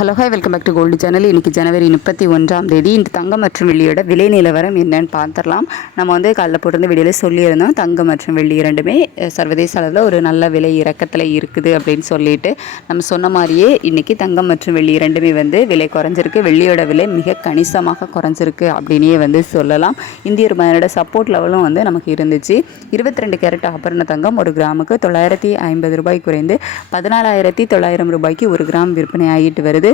Hello hi welcome back to gold channel. இன்றைக்கி ஜனவரி 31ஆம் தேதி இந்த தங்கம் மற்றும் வெள்ளியோட விலை நிலவரம் என்னன்னு பார்த்துடலாம். நம்ம வந்து காலைல போட்டிருந்த வீடியோவில் சொல்லியிருந்தோம், தங்கம் மற்றும் வெள்ளி இரண்டுமே சர்வதேச அளவில் ஒரு நல்ல விலை இறக்கத்தில் இருக்குது அப்படின்னு சொல்லிட்டு நம்ம சொன்ன மாதிரியே இன்றைக்கி தங்கம் மற்றும் வெள்ளி இரண்டுமே வந்து விலை குறைஞ்சிருக்கு. வெள்ளியோட விலை மிக கணிசமாக குறைஞ்சிருக்கு அப்படின்னே வந்து சொல்லலாம். இந்திய ரூபாயோட சப்போர்ட் லெவலும் வந்து நமக்கு இருந்துச்சு. 22 கேரட் ஆபரண தங்கம் ஒரு கிராமுக்கு 950 ரூபாய் குறைந்து 14,900 ரூபாய்க்கு ஒரு கிராம் விற்பனை ஆகிட்டு வருது.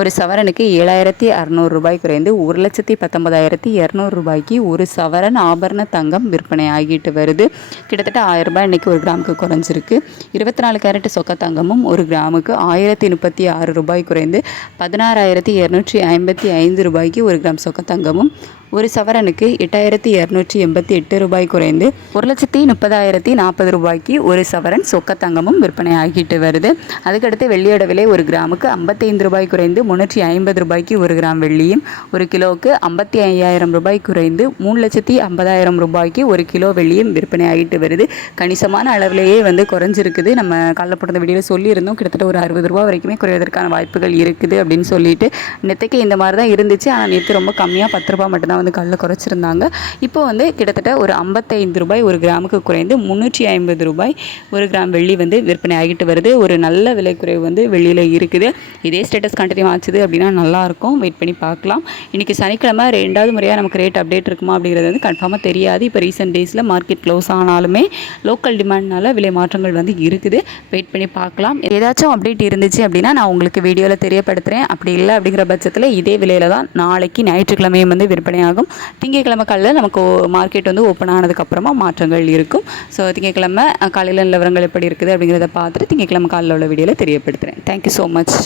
ஒரு சவரனுக்கு 7,600 ரூபாய் குறைந்து 1,19,200 ரூபாய்க்கு ஒரு சவரன் ஆபரண தங்கம் விற்பனை ஆகிட்டு வருது. கிட்டத்தட்ட 1000 ரூபாய் இன்றைக்கி ஒரு கிராமுக்கு குறைஞ்சிருக்கு. 24 கேரட் சொக்க தங்கமும் ஒரு கிராமுக்கு 1,036 ரூபாய் குறைந்து 16,255 ரூபாய்க்கு ஒரு கிராம் சொக்க தங்கமும், ஒரு சவரனுக்கு 8,288 ரூபாய் குறைந்து 1,30,040 ரூபாய்க்கு ஒரு சவரன் சொக்க தங்கமும் விற்பனை ஆகிட்டு வருது. அதுக்கடுத்து வெள்ளியோட விலை ஒரு கிராமுக்கு 55 ரூபாய் குறைந்து 350 ரூபாய்க்கு ஒரு கிராம் வெள்ளியும், ஒரு கிலோவுக்கு 55,000 ரூபாய் குறைந்து 3,50,000 ரூபாய்க்கு ஒரு கிலோ வெள்ளியும் விற்பனை ஆகிட்டு வருது. கணிசமான அளவிலேயே வந்து குறைஞ்சிருக்குது. நம்ம காலைல போட்ட வீடியோவில் சொல்லியிருந்தோம், கிட்டத்தட்ட ஒரு 60 ரூபா வரைக்குமே குறைவதற்கான வாய்ப்புகள் இருக்குது அப்படின்னு சொல்லிட்டு. நேற்றுக்கு இந்த மாதிரி தான் இருந்துச்சு. ஆனால் நேற்று ரொம்ப கம்மியாக 10 ரூபா மட்டும்தான் வந்து காலைல குறைச்சிருந்தாங்க. இப்போ வந்து கிட்டத்தட்ட ஒரு 55 ரூபாய் ஒரு கிராமுக்கு குறைந்து 350 ரூபாய் ஒரு கிராம் வெள்ளி வந்து விற்பனை ஆகிட்டு வருது. ஒரு நல்ல விலை குறைவு வந்து வெள்ளியில் இருக்குது. இதே ஸ்டேட்டஸ் கண்டினியூ ஆச்சுது அப்படின்னா நல்லாயிருக்கும். வெயிட் பண்ணி பார்க்கலாம். இன்றைக்கி சனிக்கிழமை 2வது முறையாக நமக்கு ரேட் அப்டேட் இருக்குமா அப்படிங்கிறது வந்து கன்ஃபார்மாக தெரியாது. இப்போ ரீசெண்ட் டேஸில் மார்க்கெட் க்ளோஸ் ஆனாலுமே லோக்கல் டிமாண்ட்னால விலை மாற்றங்கள் வந்து இருக்குது. வெயிட் பண்ணி பார்க்கலாம். ஏதாச்சும் அப்டேட் இருந்துச்சு அப்படின்னா நான் உங்களுக்கு வீடியோவில் தெரியப்படுத்துகிறேன். அப்படி இல்லை அப்படிங்கிற பட்சத்தில் இதே விலையில் தான் நாளைக்கு ஞாயிற்றுக்கிழமையும் வந்து விற்பனையாகும். திங்கட்கிழமை காலையில் நமக்கு மார்க்கெட் வந்து ஓப்பன் ஆனதுக்கப்புறமா மாற்றங்கள் இருக்கும். ஸோ திங்கட்கிழமை காலையில் நிலவரங்கள் எப்படி இருக்குது அப்படிங்கிறத பார்த்துட்டு திங்கட்கிழமை காலையில் உள்ள வீடியோவில் தெரியப்படுத்துகிறேன். Thank you so much.